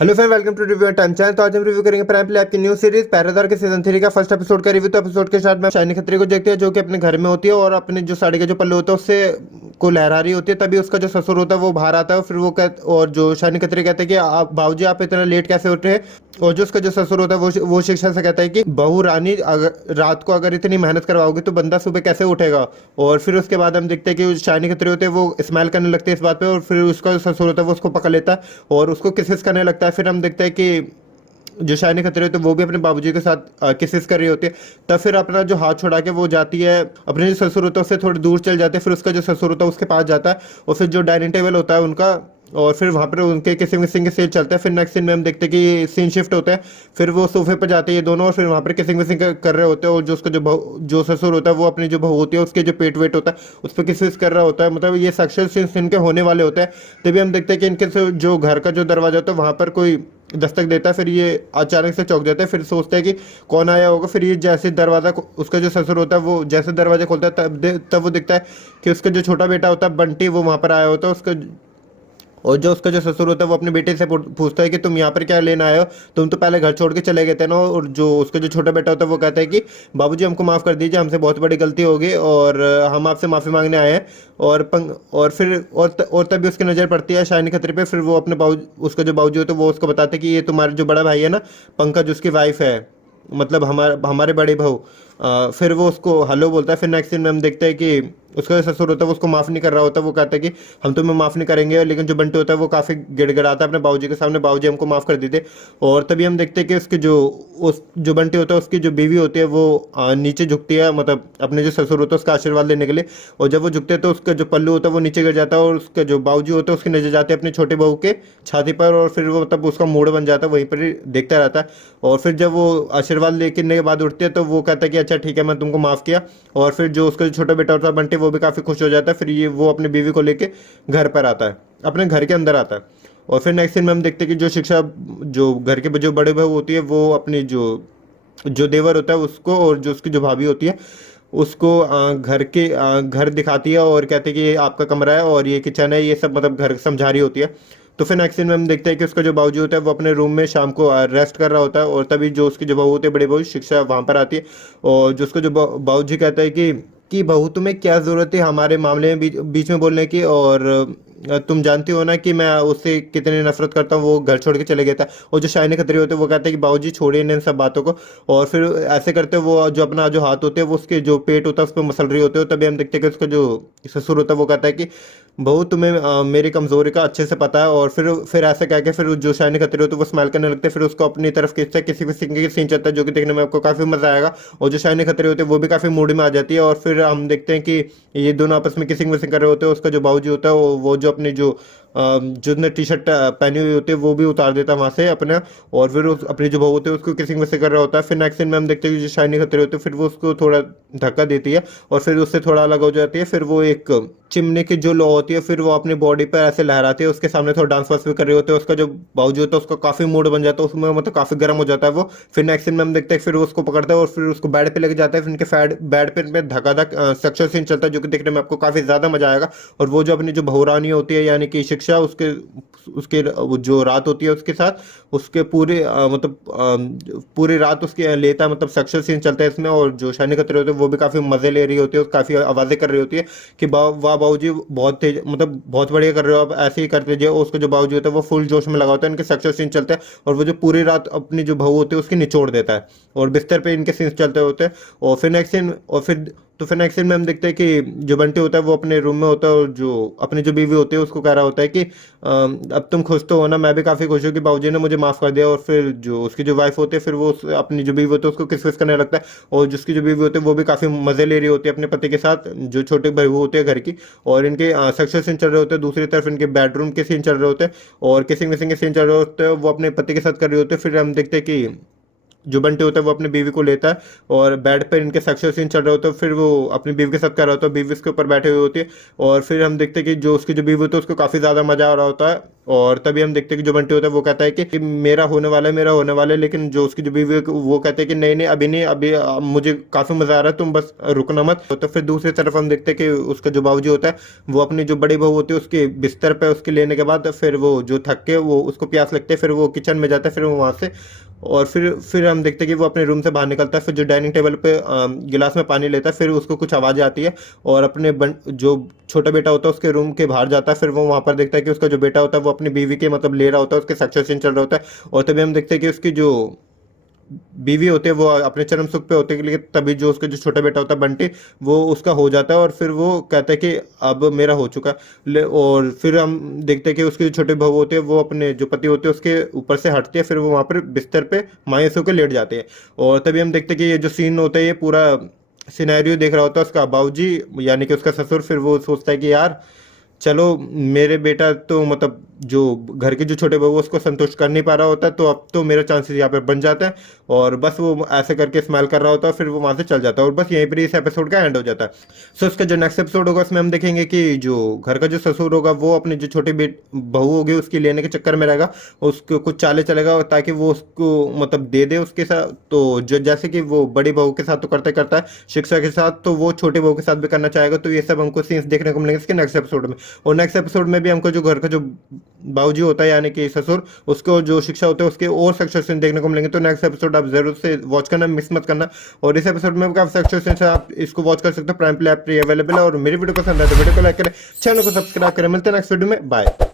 Hello friend, welcome to review time channel. तो आज हम रिव्यू करेंगे प्राइम प्ले ऐप की न्यू सीरीज पैरादार के सीजन 3 का फर्स्ट एपिसोड का रिव्यू। तो एपिसोड के साथ में शाइनी खत्री को देखते हैं जो कि अपने घर में होती है और अपने जो साड़ी का जो पल्लू होता है उससे को लहरा रही होती है। तभी उसका जो ससुर होता है वो बाहर आता है। फिर वो और जो शाइनी खत्री कहते हैं कि आप बाबूजी आप इतना लेट कैसे उठे। और जो उसका जो ससुर होता है वो शिक्षा से कहता है कि बहू रानी रात को अगर इतनी मेहनत करवाओगे तो बंदा सुबह कैसे उठेगा। और फिर उसके बाद हम देखते हैं कि शाइनी खत्री होते हैं वो स्माइल करने लगते हैं इस बात पे। और फिर उसका जो ससुर होता है वो उसको पकड़ लेता है और उसको किसिस करने लगता है। फिर हम देखते हैं कि जो शाइनी खत्री होती है वो भी अपने बाबूजी के साथ किसिस कर रही होती है। तब फिर अपना जो हाथ छुड़ा के वो जाती है अपने जो ससुर होता है उससे थोड़ी दूर चल जाते हैं। फिर उसका जो ससुर होता है उसके पास जाता है और फिर जो डाइनिंग टेबल होता है उनका और फिर वहाँ पर उनके किसिंग विसिंग के सीन चलता है। फिर नेक्स्ट सीन में हम देखते हैं कि सीन शिफ्ट होता है। फिर वो सोफे पर जाते हैं ये दोनों और फिर वहाँ पर किसिंग विसिंग कर रहे होते हैं। और जो उसका जो ससुर होता है वो अपनी जो बहू होती है उसके जो पेट वेट होता है उस पर किस कर रहा होता है। मतलब ये सक्सेस सीन्स इनके होने वाले होते हैं। तभी हम देखते हैं कि इनके से जो घर का जो दरवाजा होता है वहाँ पर कोई दस्तक देता है। फिर ये अचानक से चौंक जाता है। फिर सोचता है कि कौन आया होगा। फिर ये जैसे दरवाज़ा उसका जो ससुर होता है वो जैसे दरवाजा खोलता है तब वो दिखता है कि उसका जो छोटा बेटा होता है बंटी वो वहाँ पर आया होता है उसका। और जो उसका जो ससुर होता है वो अपने बेटे से पूछता है कि तुम यहाँ पर क्या लेने आए हो, तुम तो पहले घर छोड़ के चले गए थे ना। और जो उसका जो छोटा बेटा होता है वो कहता है कि बाबूजी हमको माफ़ कर दीजिए, हमसे बहुत बड़ी गलती हो गई और हम आपसे माफ़ी मांगने आए हैं। और फिर और तभी उसकी नज़र पड़ती है शाइनी खत्री पे। फिर वो अपने बाबू उसका जो बाबूजी होता है वो उसको बताते हैं कि ये तुम्हारा जो बड़ा भाई है ना पंकज, उसकी वाइफ है, मतलब हमारे बड़े बहू। फिर वो उसको हेलो बोलता है। फिर नेक्स्ट सीन में हम देखते हैं कि उसका जो ससुर होता है वो उसको माफ़ नहीं कर रहा होता। वो कहता है कि हम तुम्हें माफ़ नहीं करेंगे। लेकिन जो बंटी होता है वो काफ़ी गिड़गिड़ाता है अपने बाबूजी के सामने, बाबूजी हमको माफ़ कर दीजिए। और तभी हम देखते हैं कि उसके जो बंटी होता है उसकी जो बीवी होती है वो नीचे झुकती है, मतलब अपने जो ससुर होता है उसका आशीर्वाद लेने के लिए। और जब वो झुकते हैं तो उसका जो पल्लू होता है वो नीचे गिर जाता है और उसका जो बाबूजी होता है उसकी नजर जाती है अपने छोटे बहू के छाती पर। और फिर वो मतलब उसका मूड बन जाता है, वहीं पर ही देखता रहता है। और फिर जब वो आशीर्वाद लेने के बाद उठते हैं तो वो कहता है कि अच्छा ठीक है मैं तुमको माफ़ किया। और फिर जो उसका जो छोटा बेटा होता है बंटी वो भी काफ़ी खुश हो जाता है। फिर ये वो अपनी बीवी को लेके घर पर आता है, अपने घर के अंदर आता है। और फिर नेक्स्ट सीन में हम देखते हैं कि जो शिक्षा जो घर के जो बड़े बहू होती है वो अपनी जो जो देवर होता है उसको और जो उसकी जो भाभी होती है उसको घर दिखाती है और कहते हैं कि ये आपका कमरा है और ये किचन है, ये सब मतलब घर समझा रही होती है। तो फिर नेक्स्ट सीन में हम देखते हैं कि उसका जो बाबूजी होता है वो अपने रूम में शाम को रेस्ट कर रहा होता है। और तभी जो उसकी जो बहू होती है बड़ी बहू शिक्षा वहाँ पर आती है। और जो उसका जो बाबूजी कहता है कि बहू तुम्हें क्या ज़रूरत है हमारे मामले में बीच में बोलने की। और तुम जानती हो ना कि मैं उससे कितनी नफरत करता हूँ, वो घर छोड़ के चले गया था। और जो शाइनी खत्री होते हैं वो कहते हैं कि बाबूजी छोड़िए इन सब बातों को। और फिर ऐसे करते वो जो अपना जो हाथ होते हैं वो उसके जो पेट होता है उस पर मसल रही होते हो। तभी हम देखते हैं कि उसका जो ससुर होता है वो कहता है कि बहू तुम्हें मेरी कमज़ोरी का अच्छे से पता है। और फिर ऐसे कह के फिर जो शाइनी खत्री होती है वो स्माइल करने लगते हैं। फिर उसको अपनी तरफ खींचता है, किसी भी सिंह की सीन चलता है जो कि देखने में आपको काफ़ी मज़ा आएगा। और जो शाइनी खत्री होती है वो भी काफ़ी मूड में आ जाती है। और फिर हम देखते हैं कि ये दोनों आपस में किसिंग विसिंग कर रहे होते हैं। उसका जो बाबूजी होता है वो जो अपनी जो उसने टी शर्ट पहनी हुई होती है वो भी उतार देता है वहाँ से अपने। और फिर अपनी जो बहू होती है उसको किसिंग विसिंग कर रहा होता है। फिर नेक्स्ट सीन में हम देखते हैं कि जो शाइनी खत्री होती है फिर वो उसको थोड़ा धक्का देती है और फिर उससे थोड़ा अलग हो जाती है। फिर वो एक चिमने की जो लौ होती है फिर वो अपनी बॉडी पर ऐसे लहराती है, उसके सामने थोड़ा डांस वांस भी कर रहे होते हैं। उसका जो बाबूजी होता है उसका काफ़ी मूड बन जाता है, उसमें मतलब काफ़ी गर्म हो जाता है वो। फिर नेक्स्ट सीन में हम देखते हैं फिर वो उसको पकड़ता है और फिर उसको बेड पे लेके जाता है। फिर उनके बेड पे धक्का सेक्शुअल सीन चलता है जो कि देखने में आपको काफ़ी ज़्यादा मजा आएगा। और वो जो अपनी जो बहुरानी होती है यानी कि शिक्षा उसके उसके वो जो रात होती है उसके साथ उसके पूरे पूरी रात उसके लेता है, मतलब सेक्शुअल सीन चलता है इसमें। और जो शाइनी खत्री होती है वो भी काफ़ी मज़े ले रही होती है, काफ़ी आवाज़ें कर रही होती है कि वाह बाबूजी बहुत तेज, मतलब बहुत बढ़िया कर रहे हो, आप ऐसे ही करते जाओ। उसका जो बाबूजी होता है वो फुल जोश में लगा होता है, इनके सेक्शुअल सीन चलते हैं। और वो जो पूरी रात अपनी जो बहू होती है उसकी निचोड़ देता है और बिस्तर पे इनके सीन्स चलते होते हैं। और फिर नेक्स्ट सीन में हम देखते हैं कि जो बंटी होता है वो अपने रूम में होता है और जो अपनी जो बीवी होती है उसको कह रहा होता है कि अब तुम खुश तो हो ना, मैं भी काफ़ी खुश हूँ कि बाबूजी ने मुझे माफ़ कर दिया। और फिर जो उसकी जो वाइफ होती है फिर वो अपनी जो बीवी होती है उसको किस विस करने लगता है। और जिसकी जो बीवी होती है वो भी काफ़ी मज़े ले रही होती है अपने पति के साथ, जो छोटे भाई वो होते हैं घर की। और इनके सेक्सुअल सीन चल रहे होते हैं, दूसरी तरफ इनके बेडरूम के सीन चल रहे होते हैं और किसिंग विसिंग के सीन चल रहे होते हैं, वो अपने पति के साथ कर रहे होते हैं। फिर हम देखते हैं कि जो बंटी होता है वो अपनी बीवी को लेता है और बेड पर इनके सेक्सुअल सीन चल रहा होता है। फिर वो अपनी बीवी के साथ कर रहा होता है, बीवी उसके ऊपर बैठे हुए होती है। और फिर हम देखते हैं कि जो उसकी जो बीवी होती है उसको काफ़ी ज़्यादा मज़ा आ रहा होता है। और तभी हम देखते हैं कि जो बंटी होता है वो कहता है कि मेरा होने वाला है, मेरा होने वाला है, लेकिन जो उसकी जो बीवी है वो कहते हैं कि नहीं नहीं अभी नहीं, अभी मुझे काफ़ी मज़ा आ रहा है, तुम बस रुकना मत। तो फिर दूसरी तरफ हम देखते हैं कि उसका जो बाबूजी होता है वो अपनी जो बड़ी बहू होती है उसके बिस्तर पे उसके लेने के बाद फिर वो जो थक के वो उसको प्यास लगती है, फिर वो किचन में जाता है, फिर वो वहाँ से और फिर हम देखते हैं कि वो अपने रूम से बाहर निकलता है, फिर जो डाइनिंग टेबल पे गिलास में पानी लेता है, फिर उसको कुछ आवाज़ें आती है और अपने जो छोटा बेटा होता है उसके रूम के बाहर जाता है, फिर वो वहाँ पर देखता है कि उसका जो बेटा होता है वो अपनी बीवी के मतलब ले रहा होता है, उसके सक्सेशन चल रहा होता है। और तभी हम देखते हैं कि उसकी जो बीवी होती है वो अपने चरम सुख पे होते हैं, लेकिन तभी जो उसका जो छोटा बेटा होता है बंटी वो उसका हो जाता है और फिर वो कहता है कि अब मेरा हो चुका और फिर हम देखते हैं कि उसकी जो छोटे बहू होते हैं वो अपने जो पति होते हैं उसके ऊपर से हटती है, फिर वो वहाँ पर बिस्तर पे मायूस होकर लेट जाते हैं। और तभी हम देखते हैं कि ये जो सीन होता है ये पूरा सिनेरियो देख रहा होता है उसका बाबूजी यानी कि उसका ससुर, फिर वो सोचता है कि यार चलो मेरे बेटा तो मतलब जो घर के जो छोटे बहू उसको संतुष्ट कर नहीं पा रहा होता, तो अब तो मेरा चांसेस यहाँ पे बन जाता है। और बस वो ऐसे करके स्माइल कर रहा होता है, फिर वो वहाँ से चल जाता है और बस यहीं पर इस एपिसोड का एंड हो जाता है। सो इसका जो नेक्स्ट एपिसोड होगा उसमें हम देखेंगे कि जो घर का जो ससुर होगा वो अपनी जो छोटी बहू होगी उसकी लेने के चक्कर में रहेगा, उसको कुछ चाले चलेगा ताकि वो उसको मतलब दे दे उसके साथ। तो जो जैसे कि वो बड़ी बहू के साथ तो करते करता है शिक्षा के साथ, तो वो छोटी बहू के साथ भी करना चाहेगा। तो ये सब हमको सीन्स देखने को मिलेंगे इसके नेक्स्ट एपिसोड में। और नेक्स्ट एपिसोड में भी हमको जो घर का जो बाबूजी होता है यानी कि ससुर उसको जो शिक्षा होता है उसके और सक्सेशन देखने को मिलेंगे। तो नेक्स्ट एपिसोड आप जरूर से वॉच करना, मिस मत करना। और इस एपिसोड में काफी सक्सेशन है, आप इसको वॉच कर सकते हो, प्राइम प्ले ऐप पे अवेलेबल है। और मेरी वीडियो पसंद है तो वीडियो को लाइक करें, चैनल को सब्सक्राइब करें। मिलते हैं नेक्स्ट वीडियो में, बाय।